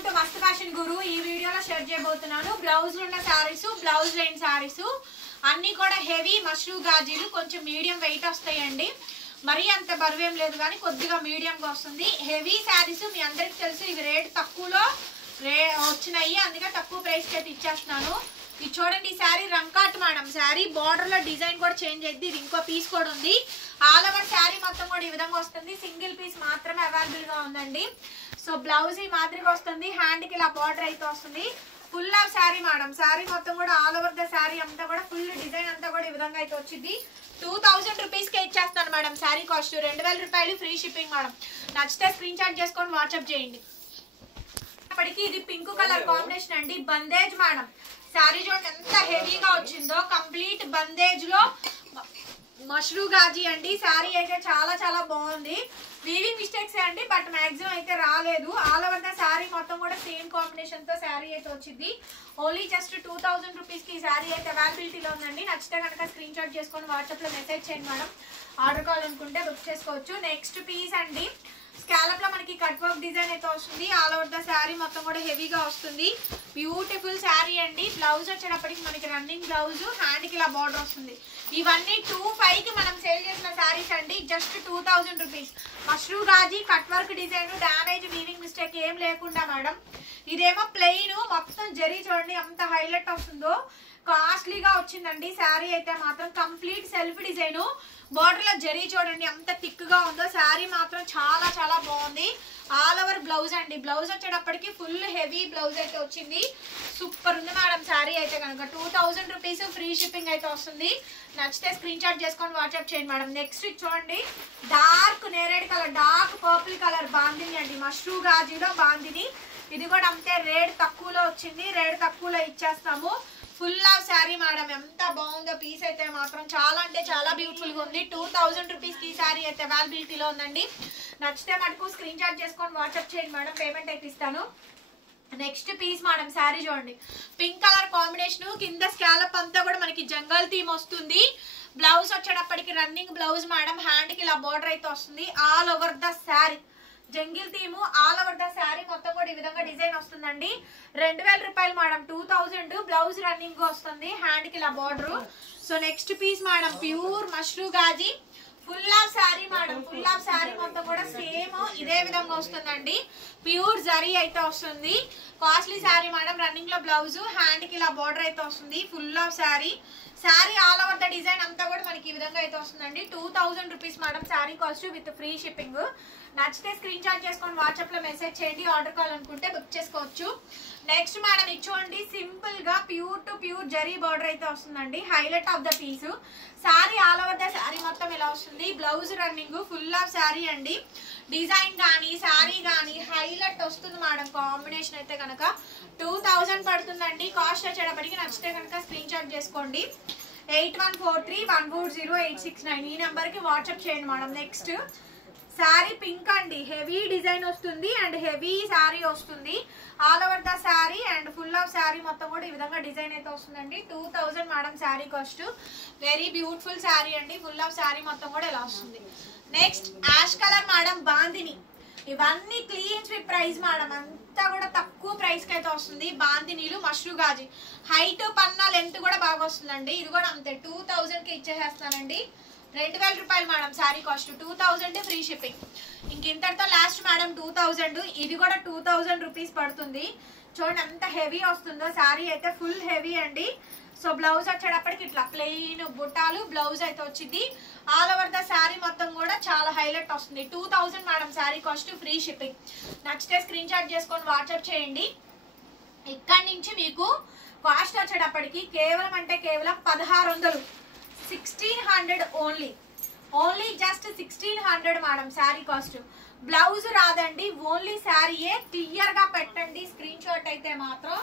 Welcome to మస్త్ fashion గురు. ఈ వీడియోలో షేర్ చేయబోతున్నాను బ్లౌజ్ ఉన్న సారీస్, బ్లౌజ్ లేని సారీస్ అన్ని కూడా హెవీ మష్రూ గాజీలు, కొంచెం మీడియం వెయిట్ వస్తాయండి. మరీ అంత బరువేం లేదు కానీ కొద్దిగా మీడియంగా వస్తుంది. హెవీ శారీస్ మీ అందరికి తెలుసు, ఇవి రేట్ తక్కువలో వచ్చినాయి, అందుకే తక్కువ ప్రైస్కి అయితే ఇచ్చేస్తున్నాను. ఇది చూడండి, ఈ శారీ రంకాట్ మేడం. శారీ బార్డర్ లో డిజైన్ కూడా చేంజ్ అయింది. ఇది ఇంకో పీస్ కూడా ఉంది. ఆల్ ఓవర్ శారీ మొత్తం కూడా ఈ విధంగా వస్తుంది. సింగిల్ పీస్ మాత్రమే అవైలబుల్ గా ఉందండి. సో బ్లౌజ్ ఈ మాదిరిగా వస్తుంది. హ్యాండ్ కి ఇలా బార్డర్ అయితే వస్తుంది. Full of sari madam. Sari మొత్తం కూడా ఆల్ ఓవర్ ద శారీ అంతా కూడా ఫుల్ డిజైన్ అంతా కూడా ఈ విధంగా అయితే వచ్చింది. 2000 రూపీస్ కే ఇచ్చేస్తాను మేడం. శారీ కాస్ట్ 2000 రూపాయలు, ఫ్రీ షిప్పింగ్ మేడం. నచ్చితే స్క్రీన్ షాట్ చేసుకొని వాట్సాప్ చేయండి. ఇప్పటికి ఇది పింక్ కలర్ కాంబినేషన్ అండి. బందేజ్ మేడం. శారీ చూడండి ఎంత హెవీగా వచ్చిందో. కంప్లీట్ బందేజ్ లో మష్రూ గాజీ అండి. శారీ అయితే చాలా చాలా బాగుంది. వీవింగ్ మిస్టేక్స్ అండి, బట్ మాక్సిమం అయితే రాలేదు. ఆల్ ఓవర్ ద శారీ మొత్తం కూడా సేమ్ కాంబినేషన్ తో శారీ అయితే వచ్చింది. ఓన్లీ జస్ట్ 2000 రూపీస్ కి శారీ అయితే అవైలబిలిటీలో ఉందండి. నచ్చితే కనుక స్క్రీన్ షాట్ చేసుకొని వాట్సాప్ లో మెసేజ్ చేయండి మేడం. ఆర్డర్ కావాలనుకుంటే బుక్ చేసుకోవచ్చు. నెక్స్ట్ పీస్ అండి, స్కాలప్ లో మనకి కట్ వర్క్ డిజైన్ అయితే వస్తుంది. ఆల్ ఓవర్ ద శారీ మొత్తం కూడా హెవీగా వస్తుంది. బ్యూటిఫుల్ శారీ అండి. బ్లౌజ్ వచ్చేటప్పటికి మనకి రన్నింగ్ బ్లౌజ్, హ్యాండ్ కి ఇలా బార్డర్ వస్తుంది. ఇవన్నీ 2500 కి మనం సేల్ చేసిన శారీస్ అండి. Just 2000 rupees. Mashru gaji, cut work design, damage, weaving mistake ఏం లేకుండా మేడం. ఇదేమో ప్లెయిన్, మొత్తం జరీ చూడండి ఎంత హైలైట్ వస్తుందో. కాస్ట్లీగా వచ్చిందండి శారీ అయితే మాత్రం. కంప్లీట్ సెల్ఫ్ డిజైన్, బార్డర్ లో జరీ చూడండి ఎంత థిక్ గా ఉందో. శారీ మాత్రం చాలా చాలా బాగుంది. ఆల్ ఓవర్ బ్లౌజ్ అండి. బ్లౌజ్ వచ్చేటప్పటికి ఫుల్ హెవీ బ్లౌజ్ అయితే వచ్చింది. సూపర్ ఉంది మేడం శారీ అయితే కనుక. 2000 రూపీస్, ఫ్రీ షిప్పింగ్ అయితే వస్తుంది. నచ్చితే స్క్రీన్ షాట్ చేసుకొని వాట్సాప్ చేయండి మేడం. నెక్స్ట్ చూడండి, డార్క్ నేరేడ్ colour, dark purple colour bandhani అండి. మష్రూ గాజీలో బాందిని. ఇది కూడా అంతే, రేట్ తక్కువలో వచ్చింది. రేట్ తక్కువలో ఇచ్చేస్తాము. Full of sari madam. ఎంత బాగుందో పీస్ అయితే మాత్రం. చాలా అంటే చాలా బ్యూటిఫుల్ గా ఉంది. 2000 రూపీస్ కి శారీ అయితే అవైలబిలిటీలో ఉందండి. నచ్చితే మటుకు స్క్రీన్ షాట్ చేసుకొని వాట్సాప్ చేయండి మేడం. పేమెంట్ అయితే ఇస్తాను. Next piece madam. శారీ చూడండి, పింక్ కలర్ కాంబినేషన్, కింద స్కాలప్ అంతా కూడా మనకి జంగల్ థీమ్ వస్తుంది. బ్లౌజ్ వచ్చేటప్పటికి రన్నింగ్ బ్లౌజ్ మేడం. హ్యాండ్ కి ఇలా బార్డర్ అయితే వస్తుంది. All over the sari jungle theme, all over the sari మొత్తం కూడా ఈ విధంగా డిజైన్ వస్తుందండి. 2000 రూపాయలు మేడం. 2000. బ్లౌజ్ రన్నింగ్ వస్తుంది, హ్యాండ్ కి ఇలా border. So next piece madam, pure mashru gaji, full of sari madam. Full of sari మొత్తం కూడా సేమ్ ఇదే విధంగా వస్తుందండి. ప్యూర్ జరీ అయితే వస్తుంది. Costly sari madam. రన్నింగ్ లో బ్లౌజ్, హ్యాండ్ కి ఇలా బార్డర్ అయితే వస్తుంది. Full of sari. Sari all over the design అంతా కూడా మనకి ఈ విధంగా అయితే వస్తుందండి. 2000 rupees madam sari cost with free shipping. నచ్చితే స్క్రీన్ షాట్ చేసుకొని వాట్సాప్ లో మెసేజ్ చేయండి. ఆర్డర్ కావాలనుకుంటే బుక్ చేసుకోవచ్చు. నెక్స్ట్ మేడం, ఇది చూడండి, సింపుల్ గా pure to pure zari border అయితే వస్తుందండి. Highlight of the piece. Sari all over the sari మొత్తం ఇలా వస్తుంది. Blouse running, full of sari అండి. డిజైన్ కానీ శారీ కానీ హైలైట్ వస్తుంది మేడం. కాంబినేషన్ అయితే కనుక 2000 పడుతుందండి. కాస్ట్ వచ్చేటప్పటికి నచ్చితే కనుక స్క్రీన్ షాట్ చేసుకోండి. 8143140869 ఈ నెంబర్ కి వాట్సాప్ చేయండి మేడం. నెక్స్ట్ శారీ పింక్ అండి. హెవీ డిజైన్ వస్తుంది అండ్ హెవీ శారీ వస్తుంది. All over the sari and full of sari మొత్తం కూడా ఈ విధంగా డిజైన్ అయితే వస్తుందండి. 2000 madam sari cost. Very beautiful sari అండి. ఫుల్ ఆఫ్ శారీ మొత్తం కూడా ఇలా వస్తుంది. Next ash colour madam, bandhani. ఇవన్నీ క్లీన్ స్వీప్ ప్రైస్ మేడం. అంతా కూడా తక్కువ ప్రైస్ కి అయితే వస్తుంది. బాందినీలు, మష్రూ గాజీ. హైట్, పన్నా, లెంత్ కూడా బాగా వస్తుందండి. ఇది కూడా అంతే 2000 కి ఇచ్చేసేస్తానండి. 2000 రూపాయలు madam sari cost. 2000 free shipping. ఇంక ఇంతటితో లాస్ట్ మేడం 2000. ఇది కూడా 2000 రూపీస్ పడుతుంది. చూడండి ఎంత హెవీ వస్తుందో. శారీ అయితే ఫుల్ హెవీ అండి. సో బ్లౌజ్ వచ్చేటప్పటికి ఇట్లా ప్లెయిన్ బుట్టాలు బ్లౌజ్ అయితే వచ్చింది. ఆల్ ఓవర్ ద శారీ మొత్తం కూడా చాలా హైలైట్ వస్తుంది. 2000 madam sari cost, free shipping. నచ్చితే స్క్రీన్ షాట్ చేసుకొని వాట్సాప్ చేయండి. ఇక్కడి నుంచి మీకు కాస్ట్ వచ్చేటప్పటికి కేవలం అంటే కేవలం 1600, 1600 only just 1600 madam sari cost. Blouse రాదండి, ఓన్లీ శారీయే. క్లియర్ గా పెట్టండి స్క్రీన్ షాట్ అయితే మాత్రం.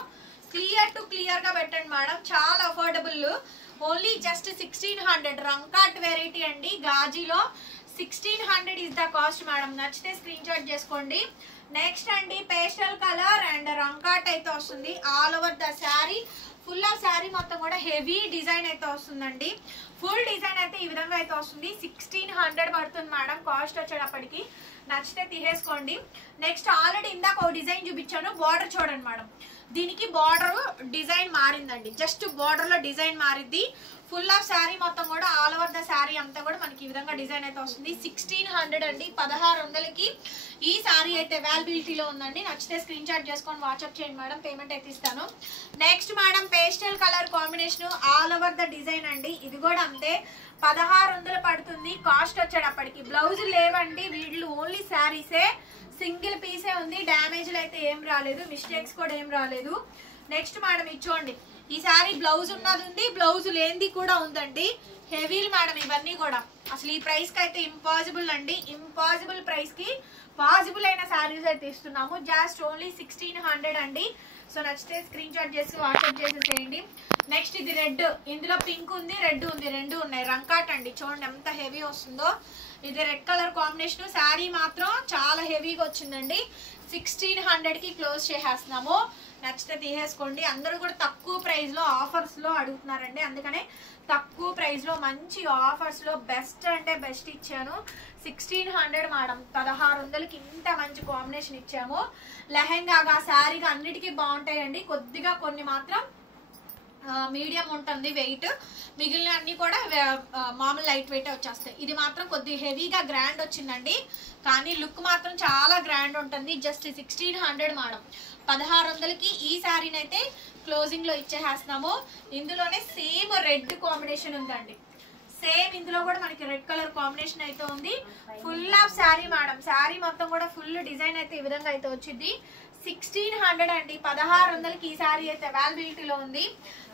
క్లియర్ టు క్లియర్ గా పెట్టండి మేడం. చాలా అఫోర్డబుల్. Only just 1600. రంకాట్ వెరైటీ అండి. గాజీలో 1600 ఇస్ ద కాస్ట్ మేడం. నచ్చితే స్క్రీన్ షాట్ చేసుకోండి. నెక్స్ట్ అండి, పేస్టల్ కలర్ అండ్ రంకాట్ అయితే వస్తుంది. All over the sari, full of sari మొత్తం కూడా హెవీ డిజైన్ అయితే వస్తుందండి. ఫుల్ డిజైన్ అయితే ఈ విధంగా అయితే వస్తుంది. 1600 పడుతుంది మేడం కాస్ట్ వచ్చేటప్పటికి. నచ్చితే తీసేసుకోండి. నెక్స్ట్ ఆల్రెడీ ఇందాక ఒక డిజైన్ చూపించాను, బార్డర్ చూడండి మేడం. దీనికి బార్డర్ డిజైన్ మారిందండి, జస్ట్ బార్డర్ లో డిజైన్ మారింది. ఫుల్ ఆఫ్ శారీ మొత్తం కూడా ఆల్ ఓవర్ ద శారీ అంతా కూడా మనకి ఈ విధంగా డిజైన్ అయితే వస్తుంది. 1600 అండి, 1600కి ఈ శారీ అయితే అవైలబిలిటీలో ఉందండి. నచ్చితే స్క్రీన్ షాట్ చేసుకొని వాట్సాప్ చేయండి మేడం, పేమెంట్ అయితే ఇస్తాను. Next madam pastel colour combination all over the design అండి. ఇది కూడా అంతే 1600 పడుతుంది. కాస్ట్ వచ్చేటప్పటికి బ్లౌజ్ లేవండి వీళ్ళు, ఓన్లీ శారీసే, సింగిల్ పీసే ఉంది. డ్యామేజ్లు అయితే ఏం రాలేదు, మిస్టేక్స్ కూడా ఏం రాలేదు. నెక్స్ట్ మేడం ఇచ్చోండి, ఈ సారీ బ్లౌజ్ ఉన్నది ఉంది, బ్లౌజ్ లేనిది కూడా ఉందండి. హెవీలు మేడం ఇవన్నీ కూడా. అసలు ఈ ప్రైస్ కి అయితే ఇంపాసిబుల్ అండి, ఇంపాసిబుల్ ప్రైస్ కి పాసిబుల్ అయిన శారీస్ అయితే ఇస్తున్నాము. జస్ట్ ఓన్లీ 1600 అండి. సో నచ్చితే స్క్రీన్ షాట్ చేసి వాట్సాప్ చేసేసేయండి. నెక్స్ట్ ఇది రెడ్, ఇందులో పింక్ ఉంది, రెడ్ ఉంది, రెండు ఉన్నాయి. రంకాట్ అండి, చూడండి ఎంత హెవీ వస్తుందో. ఇది రెడ్ కలర్ కాంబినేషన్. శారీ మాత్రం చాలా హెవీగా వచ్చిందండి. 1600కి క్లోజ్ చేసేస్తున్నాము. నచ్చితే తీసేసుకోండి. అందరూ కూడా తక్కువ ప్రైస్ లో ఆఫర్స్ లో అడుగుతున్నారండి, అందుకనే తక్కువ ప్రైస్ లో మంచి ఆఫర్స్ లో బెస్ట్ అంటే బెస్ట్ ఇచ్చాను. 1600 మేడం, 1600కి ఇంత మంచి కాంబినేషన్ ఇచ్చాము. లెహెంగాగా శారీగా అన్నిటికీ బాగుంటాయండి. కొద్దిగా కొన్ని మాత్రం మీడియం ఉంటుంది వెయిట్, మిగిలిన అన్ని కూడా మామూలు లైట్ వెయిట్ వచ్చేస్తాయి. ఇది మాత్రం కొద్దిగా హెవీగా గ్రాండ్ వచ్చిందండి, కానీ లుక్ మాత్రం చాలా గ్రాండ్ ఉంటుంది. జస్ట్ 1600 మేడం, 1600కి ఈ శారీని అయితే క్లోజింగ్ లో ఇచ్చేస్తున్నాము. ఇందులోనే సేమ్ రెడ్ కాంబినేషన్ ఉందండి, సేమ్ ఇందులో కూడా మనకి రెడ్ కలర్ కాంబినేషన్ అయితే ఉంది. Full of sari madam, sari మొత్తం కూడా ఫుల్ డిజైన్ అయితే ఈ విధంగా అయితే వచ్చింది. 1600 అండి, 1600కి ఈ శారీ అయితే అవైలబిలిటీలో ఉంది.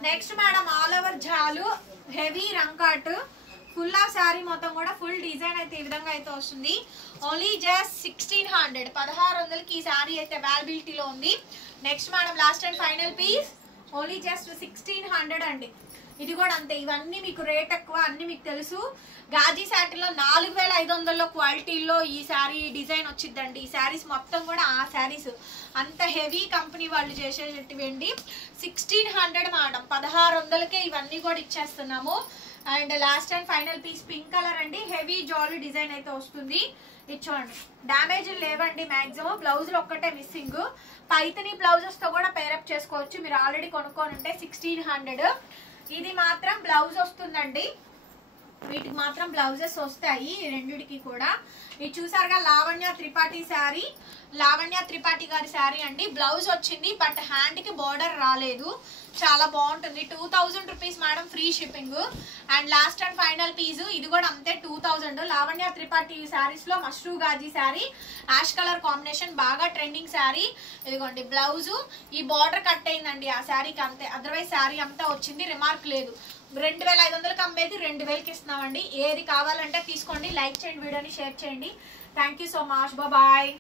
నెక్స్ట్ మేడం ఆల్ ఓవర్ జాలు హెవీ రంకాట్, ఫుల్ ఆఫ్ శారీ మొత్తం కూడా ఫుల్ డిజైన్ అయితే ఈ విధంగా అయితే వస్తుంది. ఓన్లీ జస్ట్ 1600, 1600కి ఈ శారీ అయితే అవైలబిలిటీలో ఉంది. Next madam last and final piece, only just 1600 అండి. ఇది కూడా అంతే, ఇవన్నీ మీకు రేట్ ఎక్కువ, అన్ని మీకు తెలుసు. గాజీ శారీలో 4500లో క్వాలిటీలో ఈ శారీ డిజైన్ వచ్చిందండి. ఈ శారీస్ మొత్తం కూడా ఆ శారీస్ అంత హెవీ కంపెనీ వాళ్ళు చేసేటటువంటి 1600 మేడం, 1600కే ఇవన్నీ కూడా ఇచ్చేస్తున్నాము. And last and final piece pink colour అండి, హెవీ జాలీ డిజైన్ అయితే వస్తుంది. ఇచ్చోండి, డ్యామేజ్ లేవండి మాక్సిమం, బ్లౌజులు ఒక్కటే మిస్సింగ్. పైతని బ్లౌజెస్ తో కూడా పేరప్ చేసుకోవచ్చు, మీరు ఆల్రెడీ కొనుక్కొని ఉంటే. 1600. ఇది మాత్రం బ్లౌజ్ వస్తుందండి, వీటికి మాత్రం బ్లౌజెస్ వస్తాయి రెండిటికి కూడా. ఇది చూసారుగా లావణ్య త్రిపాఠి శారీ, లావణ్య త్రిపాఠి గారి శారీ అండి. బ్లౌజ్ వచ్చింది బట్ హ్యాండ్ కి బార్డర్ రాలేదు, చాలా బాగుంటుంది. 2000 rupees madam, free shipping. And last and final piece ఇది కూడా అంతే 2000. లావణ్య త్రిపాఠి శారీస్ లో mashru gaji sari, ash colour combination, బాగా ట్రెండింగ్ శారీ. ఇదిగోండి బ్లౌజ్, ఈ బార్డర్ కట్ అయిందండి ఆ శారీకి అంతే, అదర్వైజ్ శారీ అంతా వచ్చింది, రిమార్క్ లేదు. 2500కి అమ్మేది 2000కి ఇస్తున్నామండి. ఏది కావాలంటే తీసుకోండి. లైక్ చేయండి, వీడియోని షేర్ చేయండి. Thank you so much, bye.